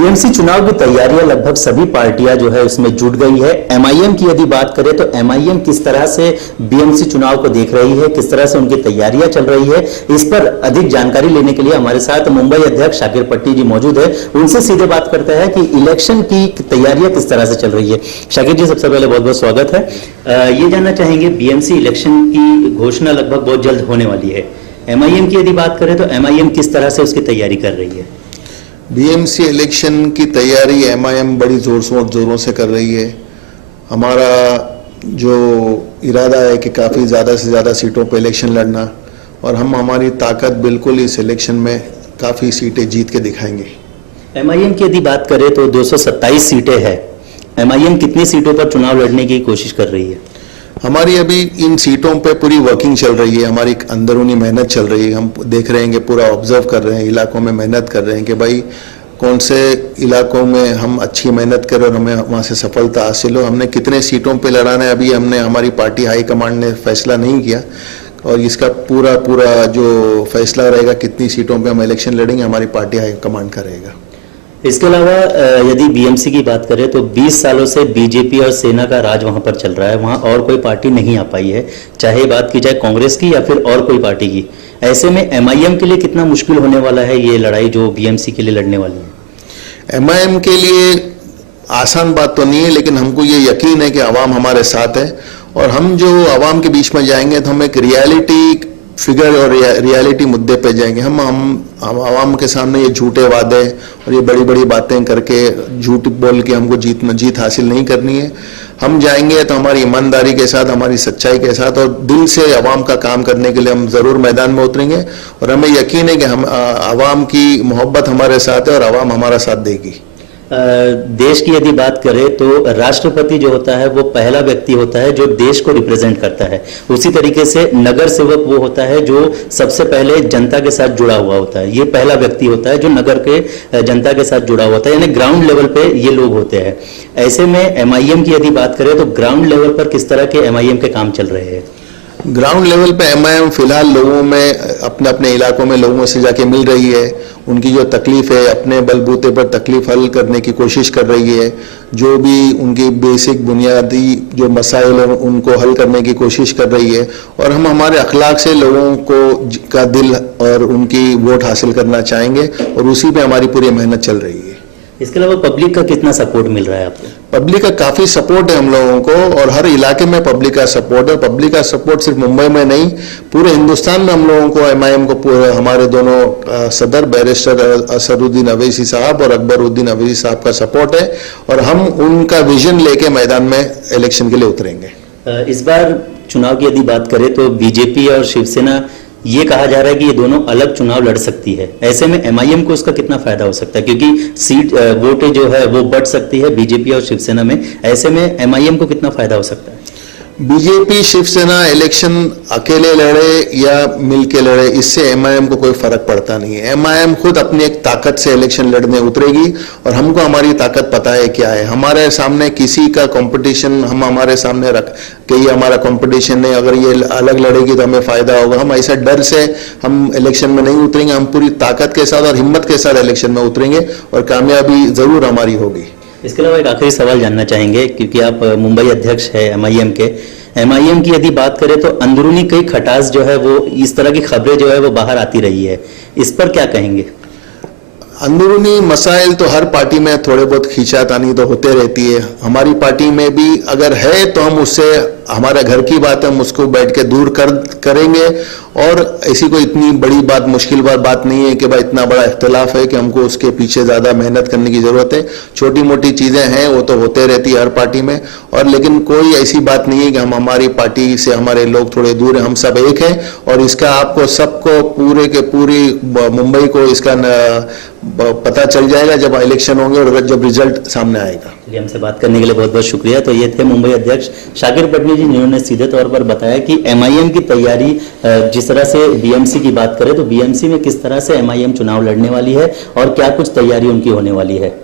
BMC चुनाव की तैयारियां लगभग सभी पार्टियां जो है उसमें जुट गई है। एमआईएम की यदि बात करें तो एमआईएम किस तरह से बीएमसी चुनाव को देख रही है, किस तरह से उनकी तैयारियां चल रही है, इस पर अधिक जानकारी लेने के लिए हमारे साथ मुंबई अध्यक्ष शाकिर पटनी जी मौजूद है। उनसे सीधे बात करते हैं कि इलेक्शन की तैयारियां किस तरह से चल रही है। शाकिर जी, सबसे पहले बहुत बहुत स्वागत है। ये जानना चाहेंगे, बीएमसी इलेक्शन की घोषणा लगभग बहुत जल्द होने वाली है। एमआईएम की यदि बात करें तो एमआईएम किस तरह से उसकी तैयारी कर रही है? बीएमसी इलेक्शन की तैयारी एमआईएम बड़ी जोरों से कर रही है। हमारा जो इरादा है कि काफ़ी ज़्यादा से ज़्यादा सीटों पर इलेक्शन लड़ना, और हम हमारी ताकत बिल्कुल इस इलेक्शन में काफ़ी सीटें जीत के दिखाएंगे। एमआईएम की यदि बात करें तो 227 सीटें हैं। एमआईएम कितनी सीटों पर चुनाव लड़ने की कोशिश कर रही है? हमारी अभी इन सीटों पे पूरी वर्किंग चल रही है, हमारी अंदरूनी मेहनत चल रही है। हम देख रहे हैं कि पूरा ऑब्जर्व कर रहे हैं, इलाकों में मेहनत कर रहे हैं कि भाई कौन से इलाकों में हम अच्छी मेहनत करें और हमें वहाँ से सफलता हासिल हो। हमने कितने सीटों पे लड़ाना है अभी हमने हमारी पार्टी हाईकमांड ने फैसला नहीं किया, और इसका पूरा जो फैसला रहेगा कितनी सीटों पे हम इलेक्शन लड़ेंगे हमारी पार्टी हाईकमांड करेगा। इसके अलावा यदि बीएमसी की बात करें तो 20 सालों से बीजेपी और सेना का राज वहां पर चल रहा है। वहां और कोई पार्टी नहीं आ पाई है, चाहे बात की जाए कांग्रेस की या फिर और कोई पार्टी की। ऐसे में एमआईएम के लिए कितना मुश्किल होने वाला है ये लड़ाई जो बीएमसी के लिए लड़ने वाली है? एमआईएम के लिए आसान बात तो नहीं है, लेकिन हमको ये यकीन है कि आवाम हमारे साथ है, और हम जो आवाम के बीच में जाएंगे तो हम एक रियलिटी फिगर और रियलिटी मुद्दे पे जाएंगे। हम आवाम के सामने ये झूठे वादे और ये बड़ी बड़ी बातें करके झूठ बोल के हमको जीत हासिल नहीं करनी है। हम जाएंगे तो हमारी ईमानदारी के साथ, हमारी सच्चाई के साथ और दिल से आवाम का काम करने के लिए हम ज़रूर मैदान में उतरेंगे, और हमें यकीन है कि हम आवाम की मोहब्बत हमारे साथ है और आवाम हमारा साथ देगी। देश की यदि बात करें तो राष्ट्रपति जो होता है वो पहला व्यक्ति होता है जो देश को रिप्रेजेंट करता है। उसी तरीके से नगर सेवक वो होता है जो सबसे पहले जनता के साथ जुड़ा हुआ होता है। ये पहला व्यक्ति होता है जो नगर के जनता के साथ जुड़ा हुआ होता है, यानी ग्राउंड लेवल पे ये लोग होते हैं। ऐसे में एमआईएम की यदि बात करें तो ग्राउंड लेवल पर किस तरह के एमआईएम के काम चल रहे हैं? ग्राउंड लेवल पे एमआईएम फिलहाल लोगों में अपने अपने इलाकों में लोगों से जाके मिल रही है। उनकी जो तकलीफ है अपने बलबूते पर तकलीफ हल करने की कोशिश कर रही है। जो भी उनकी बेसिक बुनियादी जो मसाइल हैं उनको हल करने की कोशिश कर रही है, और हम हमारे अखलाक से लोगों को का दिल और उनकी वोट हासिल करना चाहेंगे, और उसी पे हमारी पूरी मेहनत चल रही है। इसके अलावा पब्लिक का कितना सपोर्ट मिल रहा है आपको? पब्लिक का काफ़ी सपोर्ट है हम लोगों को, और हर इलाके में पब्लिक का सपोर्ट है। पब्लिक का सपोर्ट सिर्फ मुंबई में नहीं, पूरे हिंदुस्तान में हम लोगों को एमआईएम को हमारे दोनों सदर बैरिस्टर असदुद्दीन अवैसी साहब और अकबरुद्दीन अवैसी साहब का सपोर्ट है, और हम उनका विजन लेके मैदान में इलेक्शन के लिए उतरेंगे। इस बार चुनाव की यदि बात करें तो बीजेपी और शिवसेना, ये कहा जा रहा है कि ये दोनों अलग चुनाव लड़ सकती है। ऐसे में एमआईएम को उसका कितना फायदा हो सकता है, क्योंकि सीट वोटें जो है वो बढ़ सकती है बीजेपी और शिवसेना में। ऐसे में एमआईएम को कितना फायदा हो सकता है? बीजेपी शिवसेना इलेक्शन अकेले लड़े या मिलके लड़े, इससे एमआईएम को कोई फर्क पड़ता नहीं है। एमआईएम खुद अपनी एक ताकत से इलेक्शन लड़ने उतरेगी, और हमको हमारी ताकत पता है क्या है। हमारे सामने किसी का कंपटीशन हम हमारे सामने रख के ये हमारा कंपटीशन नहीं, अगर ये अलग लड़ेगी तो हमें फायदा होगा, हम ऐसा डर से हम इलेक्शन में नहीं उतरेंगे। हम पूरी ताकत के साथ और हिम्मत के साथ इलेक्शन में उतरेंगे, और कामयाबी जरूर हमारी होगी। इसके अलावा एक आखिरी सवाल जानना चाहेंगे, क्योंकि आप मुंबई अध्यक्ष है एमआईएम के। एमआईएम की यदि बात करें तो अंदरूनी कई खटास जो है वो, इस तरह की खबरें जो है वो बाहर आती रही है, इस पर क्या कहेंगे? अंदरूनी मसाइल तो हर पार्टी में थोड़े बहुत खींचातानी तो होते रहती है। हमारी पार्टी में भी अगर है तो हम उससे, हमारा घर की बात है, हम उसको बैठ के दूर करेंगे, और ऐसी कोई इतनी बड़ी बात, मुश्किल बात नहीं है कि भाई इतना बड़ा इख्तिलाफ है कि हमको उसके पीछे ज़्यादा मेहनत करने की ज़रूरत है। छोटी मोटी चीज़ें हैं वो तो होते रहती है हर पार्टी में, और लेकिन कोई ऐसी बात नहीं है कि हम हमारी पार्टी से हमारे लोग थोड़े दूर हैं। हम सब एक हैं, और इसका आपको सबको पूरे के पूरी मुंबई को इसका पता चल जाएगा जब इलेक्शन होंगे और जब रिजल्ट सामने आएगा। चलिए, हमसे बात करने के लिए बहुत बहुत शुक्रिया। तो ये थे मुंबई अध्यक्ष शाकिर पटनी जी, जिन्होंने सीधे तौर पर बताया कि एमआईएम की तैयारी, जिस तरह से बीएमसी की बात करें तो बीएमसी में किस तरह से एमआईएम चुनाव लड़ने वाली है और क्या कुछ तैयारी उनकी होने वाली है।